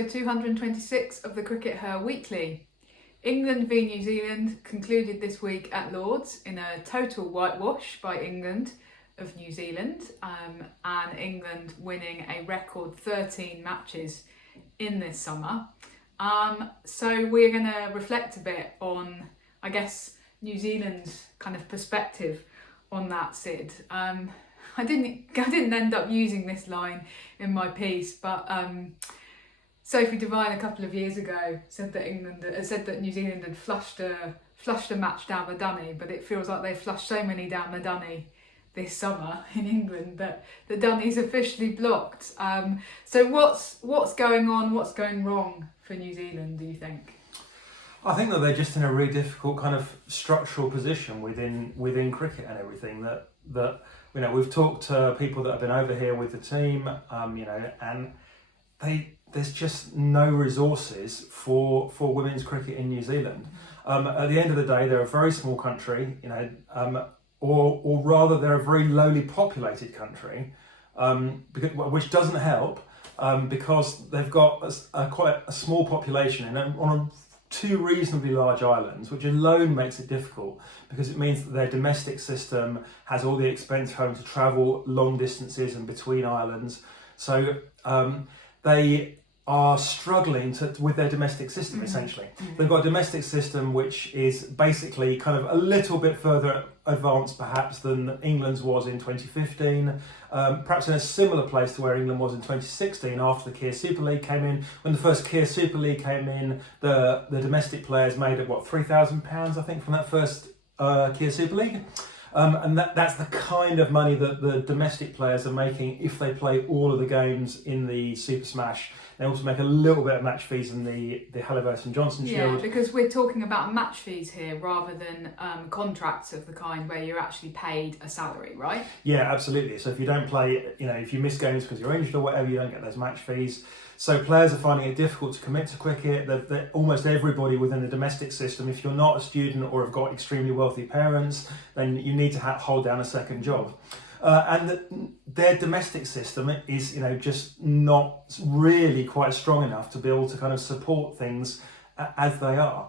episode 226 of the CRICKETher Weekly. England v New Zealand concluded this week at Lord's in a total whitewash by England of New Zealand, and England winning a record 13 matches in this summer. So we're going to reflect a bit on, I guess, New Zealand's kind of perspective on that, Sid. I didn't end up using this line in my piece, but Sophie Devine a couple of years ago said that New Zealand had flushed a match down the dunny, but it feels like they've flushed so many down the dunny this summer in England that the dunny's officially blocked. So what's going on? What's going wrong for New Zealand, do you think? I think that they're just in a really difficult kind of structural position within cricket and everything. That we've talked to people that have been over here with the team, and there's just no resources for women's cricket in New Zealand. At the end of the day, they're a very small country, or rather, they're a very lowly populated country, which doesn't help because they've got quite a small population and on two reasonably large islands, which alone makes it difficult because it means that their domestic system has all the expense of having to travel long distances and between islands. So they are struggling with their domestic system, essentially. They've got a domestic system which is basically kind of a little bit further advanced perhaps than England's was in 2015, perhaps in a similar place to where England was in 2016 after the Kia Super League came in. When the first Kia Super League came in, the domestic players made £3,000 I think from that first Kia Super League. And that's the kind of money that the domestic players are making if they play all of the games in the Super Smash. They also make a little bit of match fees in the Halliburton Johnson Shield. Yeah, because we're talking about match fees here rather than contracts of the kind where you're actually paid a salary, right? Yeah, absolutely. So if you don't play, if you miss games because you're injured or whatever, you don't get those match fees. So players are finding it difficult to commit to cricket. Almost everybody within the domestic system, if you're not a student or have got extremely wealthy parents, then you need to hold down a second job. And their domestic system is, just not really quite strong enough to be able to kind of support things as they are.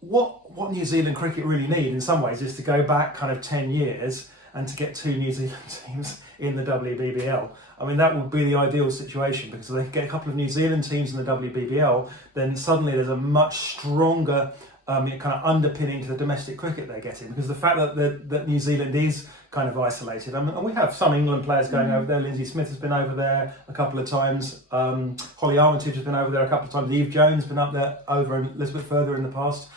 What New Zealand cricket really need in some ways is to go back kind of 10 years and to get two New Zealand teams in the WBBL. I mean, that would be the ideal situation because if they could get a couple of New Zealand teams in the WBBL, then suddenly there's a much stronger kind of underpinning to the domestic cricket they're getting, because the fact that New Zealand is kind of isolated. And we have some England players going over there. Lindsay Smith has been over there a couple of times. Holly Armitage has been over there a couple of times. Eve Jones has been up there over a little bit further in the past.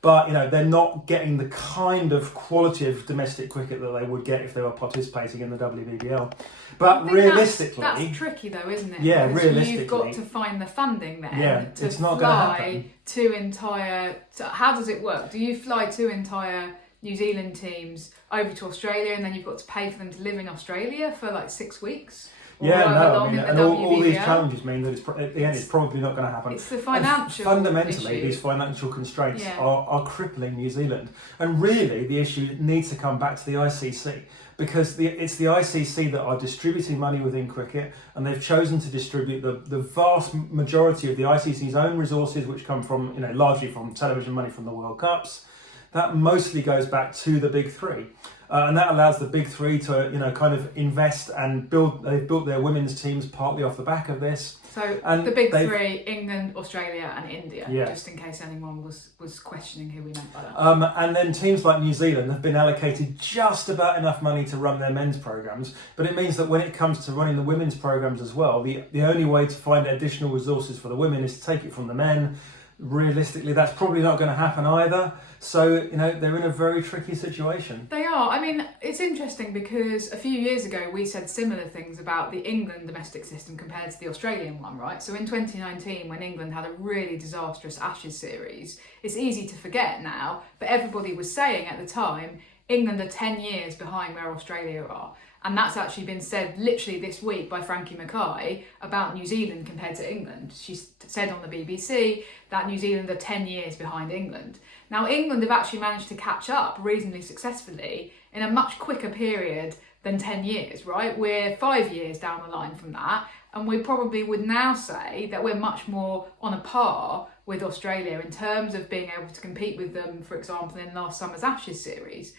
But they're not getting the kind of quality of domestic cricket that they would get if they were participating in the WBBL. But realistically, that's tricky though, isn't it? Yeah, because realistically, you've got to find the funding then. Yeah, to it's not fly two entire. How does it work? Do you fly two entire New Zealand teams over to Australia, and then you've got to pay for them to live in Australia for like 6 weeks? All these challenges mean that at the end it's probably not going to happen. It's the financial fundamentally issue. These financial constraints are crippling New Zealand, and really the issue needs to come back to the ICC, because it's the ICC that are distributing money within cricket, and they've chosen to distribute the vast majority of the ICC's own resources, which come from largely from television money from the World Cups. That mostly goes back to the big three. And that allows the big three to, kind of invest and build. They've built their women's teams partly off the back of this. So the big three: England, Australia, and India. Yeah. Just in case anyone was questioning who we meant by that. And then teams like New Zealand have been allocated just about enough money to run their men's programs, but it means that when it comes to running the women's programs as well, the only way to find additional resources for the women is to take it from the men. Realistically, that's probably not going to happen either. So, they're in a very tricky situation. They are. I mean, it's interesting because a few years ago we said similar things about the England domestic system compared to the Australian one, right? So in 2019, when England had a really disastrous Ashes series, it's easy to forget now, but everybody was saying at the time, England are 10 years behind where Australia are. And that's actually been said literally this week by Frankie Mackay about New Zealand compared to England. She said on the BBC that New Zealand are 10 years behind England. Now, England have actually managed to catch up reasonably successfully in a much quicker period than 10 years, right? We're 5 years down the line from that. and we probably would now say that we're much more on a par with Australia in terms of being able to compete with them, for example, in last summer's Ashes series.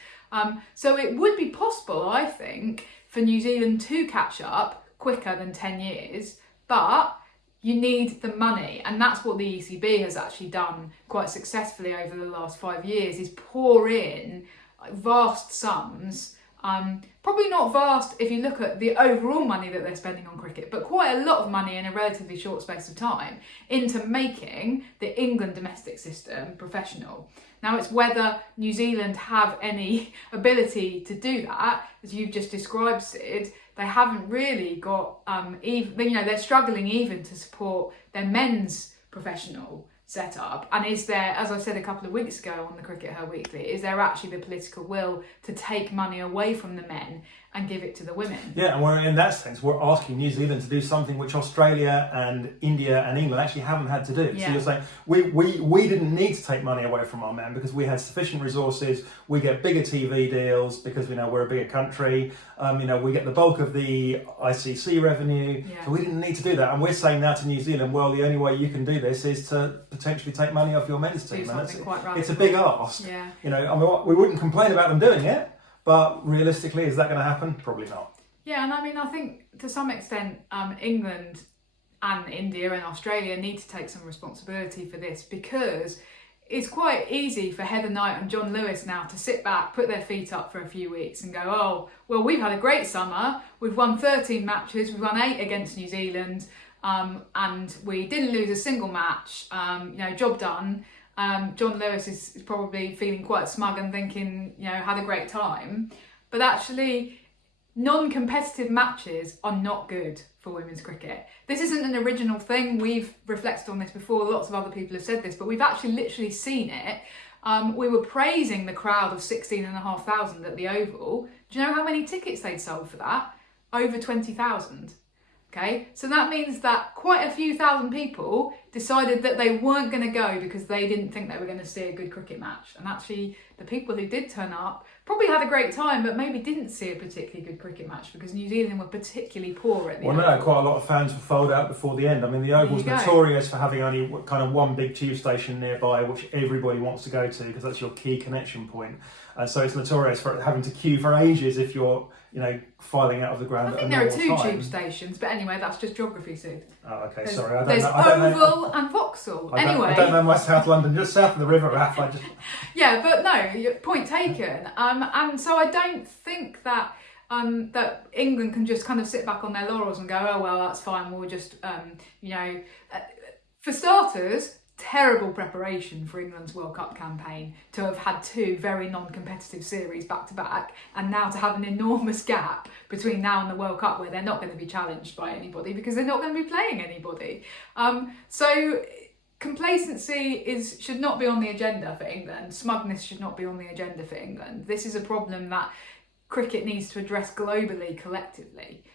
So it would be possible, I think, for New Zealand to catch up quicker than 10 years, but you need the money, and that's what the ECB has actually done quite successfully over the last 5 years, is pour in vast sums, probably not vast if you look at the overall money that they're spending on cricket, but quite a lot of money in a relatively short space of time into making the England domestic system professional. Now, it's whether New Zealand have any ability to do that, as you've just described, Sid. They haven't really got, they're struggling even to support their men's professional setup. And is there, as I said a couple of weeks ago on the CRICKETher Weekly, is there actually the political will to take money away from the men and give it to the women? Yeah, and we're in that sense, we're asking New Zealand to do something which Australia and India and England actually haven't had to do. Yeah. So you're saying we didn't need to take money away from our men because we had sufficient resources. We get bigger TV deals because we know we're a bigger country. We get the bulk of the ICC revenue. Yeah. So we didn't need to do that. And we're saying now to New Zealand, well, the only way you can do this is to potentially take money off your men's team. And it's a big ask. Yeah. We wouldn't complain about them doing it. But realistically, is that going to happen? Probably not. Yeah, and I think to some extent, England and India and Australia need to take some responsibility for this, because it's quite easy for Heather Knight and John Lewis now to sit back, put their feet up for a few weeks and go, oh, well, we've had a great summer. We've won 13 matches. We've won 8 against New Zealand. And we didn't lose a single match. Job done. John Lewis is probably feeling quite smug and thinking, had a great time. But actually, non-competitive matches are not good for women's cricket. This isn't an original thing. We've reflected on this before. Lots of other people have said this, but we've actually literally seen it. We were praising the crowd of 16,500 at the Oval. Do you know how many tickets they'd sold for that? Over 20,000. Okay, so that means that quite a few thousand people decided that they weren't going to go because they didn't think they were going to see a good cricket match. And actually, the people who did turn up probably had a great time, but maybe didn't see a particularly good cricket match because New Zealand were particularly poor at the Oval. Quite a lot of fans were fouled out before the end. I mean, the Oval's notorious for having only kind of one big tube station nearby, which everybody wants to go to because that's your key connection point. And so it's notorious for having to queue for ages if you're, filing out of the ground. I think there are 2 tube stations, but anyway, that's just geography, Sid. Oh, okay, sorry. There's Oval and Vauxhall. I don't know my South London, just south of the river, Raf. Yeah, but no, point taken. And so I don't think that that England can just kind of sit back on their laurels and go, oh, well, that's fine, we'll just, for starters, terrible preparation for England's World Cup campaign to have had 2 very non-competitive series back to back, and now to have an enormous gap between now and the World Cup where they're not going to be challenged by anybody because they're not going to be playing anybody. So complacency should not be on the agenda for England. Smugness should not be on the agenda for England. This is a problem that cricket needs to address globally, collectively.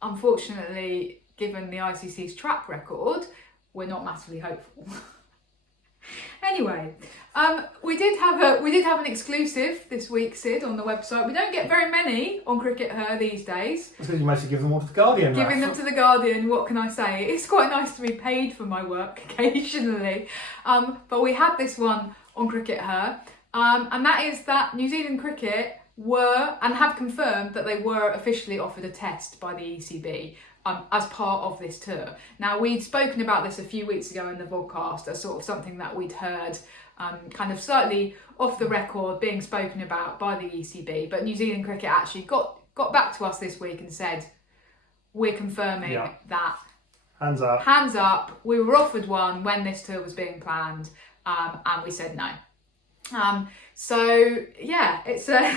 Unfortunately, given the ICC's track record, we're not massively hopeful. Anyway, we did have an exclusive this week, Sid, on the website. We don't get very many on CRICKETher these days. That's because you mostly give them all to the Guardian. Giving them to the Guardian, what can I say? It's quite nice to be paid for my work occasionally. But we had this one on CRICKETher, and that is that New Zealand cricket were and have confirmed that they were officially offered a test by the ECB. As part of this tour. Now, we'd spoken about this a few weeks ago in the podcast as sort of something that we'd heard kind of slightly off the record being spoken about by the ECB, but New Zealand cricket actually got back to us this week and said, we're confirming that. Hands up. Hands up. We were offered one when this tour was being planned, and we said no. It's and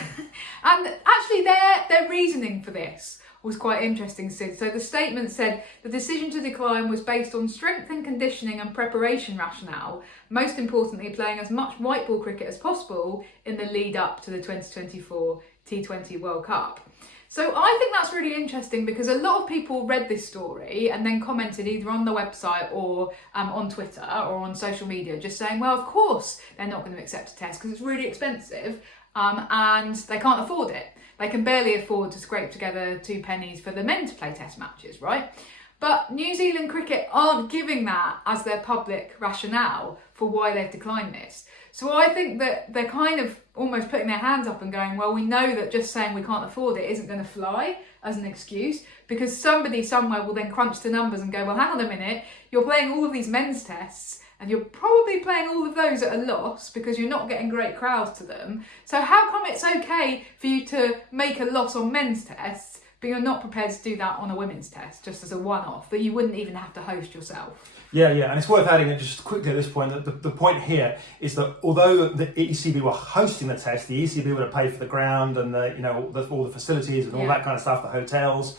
actually their reasoning for this was quite interesting, Sid. So the statement said the decision to decline was based on strength and conditioning and preparation rationale, most importantly playing as much white ball cricket as possible in the lead up to the 2024 T20 World Cup. So I think that's really interesting because a lot of people read this story and then commented either on the website or on Twitter or on social media just saying, well, of course they're not going to accept a test because it's really expensive and they can't afford it. they can barely afford to scrape together 2 pennies for the men to play test matches, right? But New Zealand Cricket aren't giving that as their public rationale for why they've declined this. So I think that they're kind of almost putting their hands up and going, well, we know that just saying we can't afford it isn't going to fly as an excuse, because somebody somewhere will then crunch the numbers and go, well, hang on a minute, you're playing all of these men's tests and you're probably playing all of those at a loss because you're not getting great crowds to them. So how come it's okay for you to make a loss on men's tests, but you're not prepared to do that on a women's test, just as a one-off, that you wouldn't even have to host yourself? Yeah, and it's worth adding just quickly at this point that the point here is that although the ECB were hosting the test, the ECB would have paid for the ground and all the facilities and all that kind of stuff, the hotels.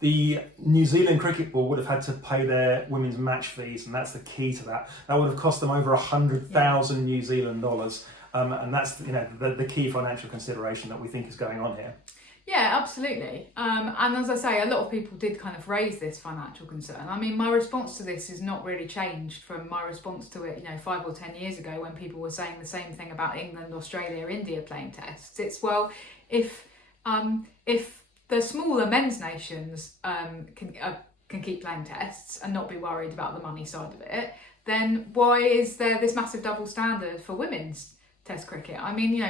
The New Zealand Cricket Board would have had to pay their women's match fees, and that's the key to that. That would have cost them over 100,000 New Zealand dollars, and that's the key financial consideration that we think is going on here. Yeah, absolutely. And as I say, a lot of people did kind of raise this financial concern. I mean, my response to this is not really changed from my response to it, 5 or 10 years ago when people were saying the same thing about England, Australia, India playing tests. It's, well, if the smaller men's nations can keep playing tests and not be worried about the money side of it, then why is there this massive double standard for women's Test cricket? I mean,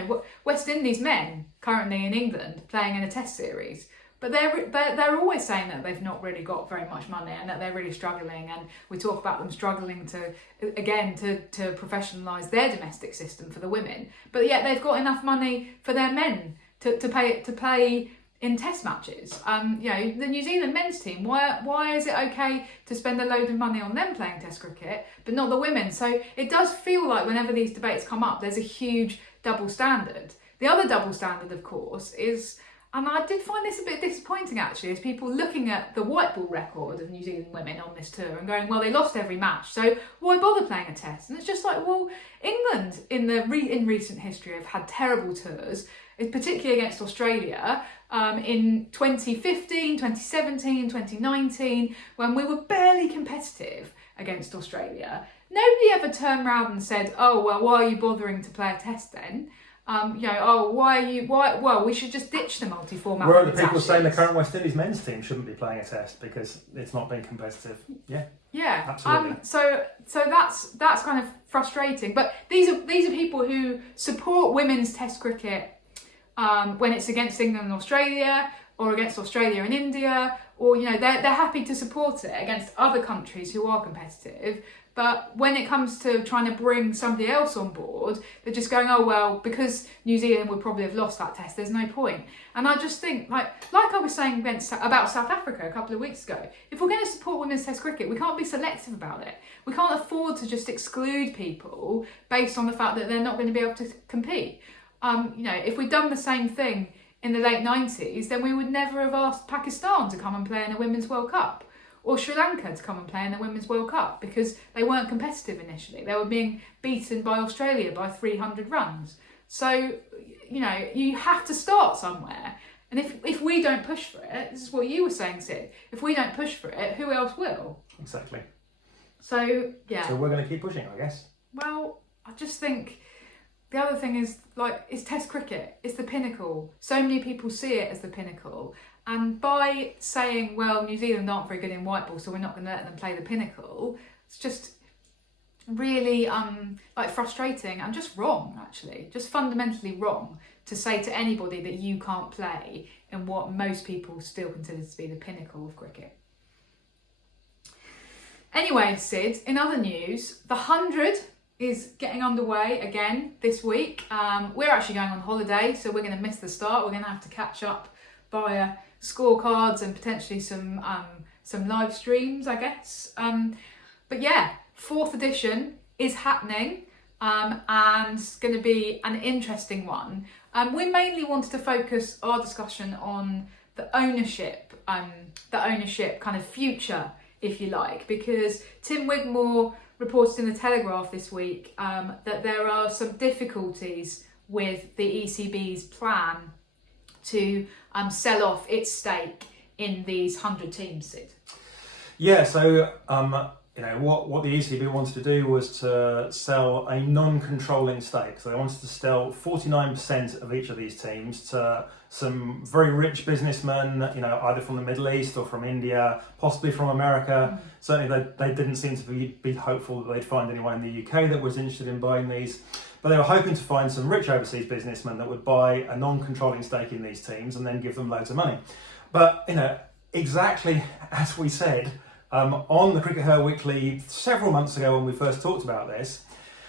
West Indies men currently in England playing in a Test series, but they're always saying that they've not really got very much money and that they're really struggling. And we talk about them struggling to professionalise their domestic system for the women, but yet they've got enough money for their men to play in test matches. The New Zealand men's team, why is it okay to spend a load of money on them playing test cricket, but not the women? So it does feel like whenever these debates come up, there's a huge double standard. The other double standard, of course, is, and I did find this a bit disappointing actually, is people looking at the white ball record of New Zealand women on this tour and going, well, they lost every match, so why bother playing a test? And it's just like, well, England in recent history have had terrible tours, particularly against Australia, in 2015, 2017, 2019, when we were barely competitive against Australia. Nobody ever turned around and said, oh, well, why are you bothering to play a test then? Well, we should just ditch the multi-format. Where are the people saying the current West Indies men's team shouldn't be playing a test because it's not been competitive? Yeah, absolutely. So that's kind of frustrating. But these are people who support women's Test cricket when it's against England and Australia, or against Australia and India, or they're happy to support it against other countries who are competitive. But when it comes to trying to bring somebody else on board, they're just going, oh well, because New Zealand would probably have lost that test, there's no point. And I just think, like I was saying about South Africa a couple of weeks ago, if we're going to support women's Test cricket, we can't be selective about it. We can't afford to just exclude people based on the fact that they're not going to be able to compete. If we'd done the same thing in the late 90s, then we would never have asked Pakistan to come and play in a Women's World Cup, or Sri Lanka to come and play in the Women's World Cup, because they weren't competitive initially. They were being beaten by Australia by 300 runs. So, you have to start somewhere. And if we don't push for it, this is what you were saying, Sid, if we don't push for it, who else will? Exactly. So, yeah. So we're going to keep pushing, I guess. Well, I just think the other thing is, it's Test cricket. It's the pinnacle. So many people see it as the pinnacle. And by saying, well, New Zealand aren't very good in white ball, so we're not going to let them play the pinnacle, it's just really frustrating and just wrong, actually. Just fundamentally wrong to say to anybody that you can't play in what most people still consider to be the pinnacle of cricket. Anyway, Sid, in other news, the 100 is getting underway again this week. We're actually going on holiday, so we're going to miss the start. We're going to have to catch up via scorecards and potentially some live streams, I guess. But yeah, 4th edition is happening, and it's going to be an interesting one. We mainly wanted to focus our discussion on the ownership kind of future, if you like, because Tim Wigmore reported in the Telegraph this week that there are some difficulties with the ECB's plan to sell off its stake in these 100 teams, Sid. Yeah, so what the ECB wanted to do was to sell a non-controlling stake. So they wanted to sell 49% of each of these teams to some very rich businessmen, either from the Middle East or from India, possibly from America. Certainly they didn't seem to be hopeful that they'd find anyone in the UK that was interested in buying these. But they were hoping to find some rich overseas businessmen that would buy a non-controlling stake in these teams and then give them loads of money. But, exactly as we said, on the CRICKETher Weekly several months ago when we first talked about this,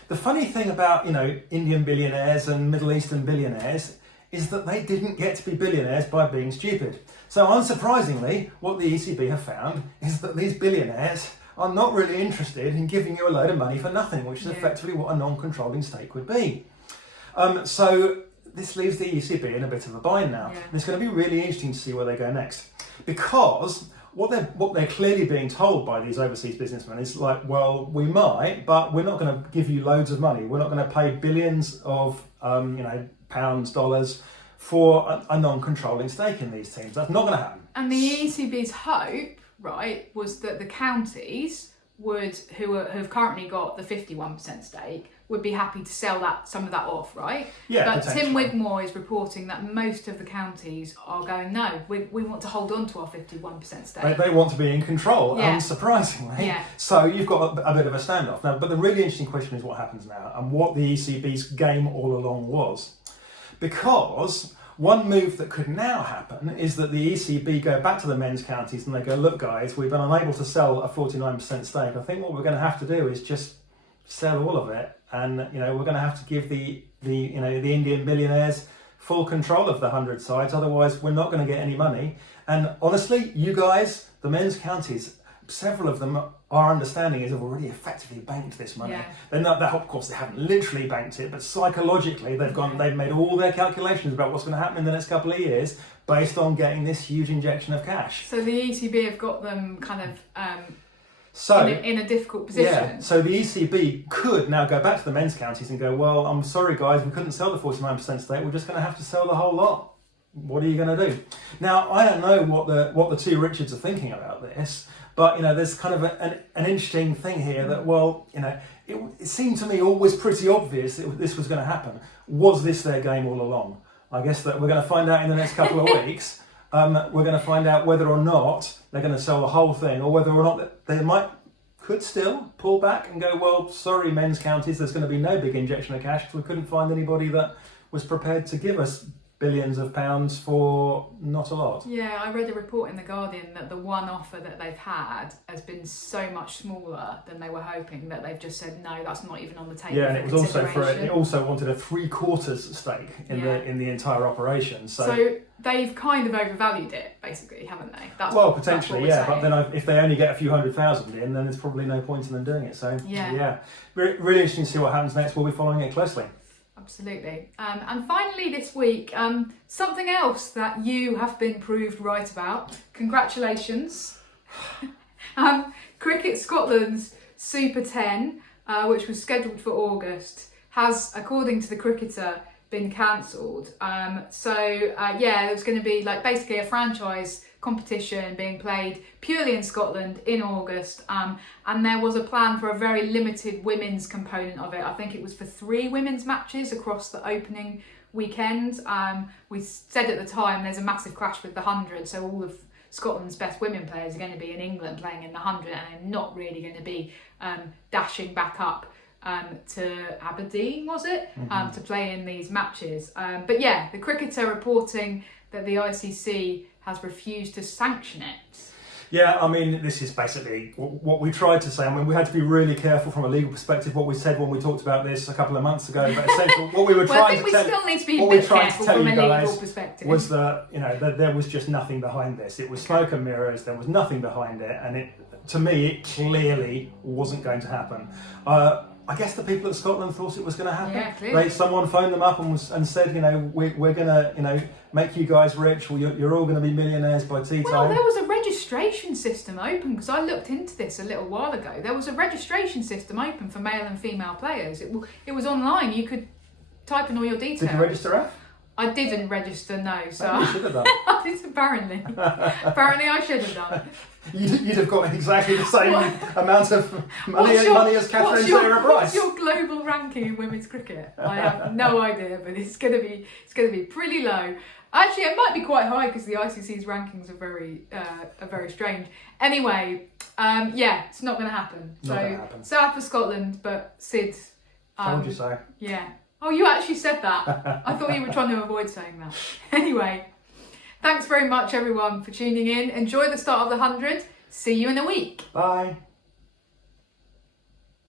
the funny thing about, Indian billionaires and Middle Eastern billionaires is that they didn't get to be billionaires by being stupid. So unsurprisingly, what the ECB have found is that these billionaires are not really interested in giving you a load of money for nothing, which is effectively what a non-controlling stake would be. So this leaves the ECB in a bit of a bind now. And it's going to be really interesting to see where they go next. Because what they're clearly being told by these overseas businessmen is like, well, we might, but we're not going to give you loads of money. We're not going to pay billions of pounds, dollars for a non-controlling stake in these teams. That's not going to happen. And the ECB's hope, right, was that the counties who have currently got the 51% stake would be happy to sell some of that off, right? Yeah, but Tim Wigmore is reporting that most of the counties are going, no, we want to hold on to our 51% stake. They want to be in control, unsurprisingly. Yeah. So you've got a bit of a standoff. Now, but the really interesting question is what happens now and what the ECB's game all along was. Because one move that could now happen is that the ECB go back to the men's counties and they go, look guys, we've been unable to sell a 49% stake. I think what we're going to have to do is just sell all of it, and we're going to have to give the Indian billionaires full control of the 100 sides, otherwise we're not going to get any money. And honestly, you guys, the men's counties, several of them, our understanding is have already effectively banked this money. They're not, of course they haven't literally banked it, but psychologically they've made all their calculations about what's going to happen in the next couple of years based on getting this huge injection of cash. So the ECB have got them kind of in a difficult position. Yeah, so the ECB could now go back to the men's counties and go, well, I'm sorry guys, we couldn't sell the 49% stake, we're just going to have to sell the whole lot. What are you going to do? Now, I don't know what the two Richards are thinking about this, but there's kind of an interesting thing here that, well, it seemed to me always pretty obvious that this was going to happen. Was this their game all along? I guess that we're going to find out in the next couple of weeks. We're going to find out whether or not they're going to sell the whole thing, or whether or not they could still pull back and go, well, sorry, men's counties, there's going to be no big injection of cash because we couldn't find anybody that was prepared to give us billions of pounds for not a lot. Yeah, I read a report in The Guardian that the one offer that they've had has been so much smaller than they were hoping that they've just said, no, that's not even on the table. Yeah, and it was it also wanted a 3/4 stake in the entire operation. So they've kind of overvalued it, basically, haven't they? Potentially, yeah. But then if they only get a few 100,000 in, then there's probably no point in them doing it. So really interesting to see what happens next. We'll be following it closely. Absolutely. And finally this week, something else that you have been proved right about. Congratulations. Cricket Scotland's Super 10, which was scheduled for August, has, according to the Cricketer, been cancelled. There's going to be basically a franchise competition being played purely in Scotland in August, and there was a plan for a very limited women's component of it. I think it was for 3 women's matches across the opening weekend. We said at the time there's a massive clash with the 100, so all of Scotland's best women players are going to be in England playing in the 100, and they're not really going to be dashing back up to Aberdeen, was it? To play in these matches. The Cricketer reporting that the ICC has refused to sanction it. Yeah, I mean, this is basically what we tried to say. I mean, we had to be really careful from a legal perspective what we said when we talked about this a couple of months ago. But essentially, what we were trying to tell you guys was that that there was just nothing behind this. It was smoke and mirrors. There was nothing behind it, and to me, it clearly wasn't going to happen. I guess the people at Scotland thought it was going to happen. Yeah, clearly. Someone phoned them up and said, we're going to, make you guys rich. Or you're all going to be millionaires by tea time. Well, there was a registration system open, because I looked into this a little while ago. There was a registration system open for male and female players. It was online. You could type in all your details. Did you register, Raf? I didn't register, no. So Maybe you should have done. I did, apparently. Apparently I should have done. You'd have got exactly the same amount of money as Catherine what's Sarah Price. What's your global ranking in women's cricket? I have no idea, but it's gonna be pretty low. Actually, it might be quite high because the ICC's rankings are very strange. Anyway, it's not going to happen. Not gonna happen. Sad for Scotland, but Sid. Told you so. Yeah. Oh, you actually said that. I thought you were trying to avoid saying that. Anyway, thanks very much everyone for tuning in. Enjoy the start of the 100. See you in a week. Bye.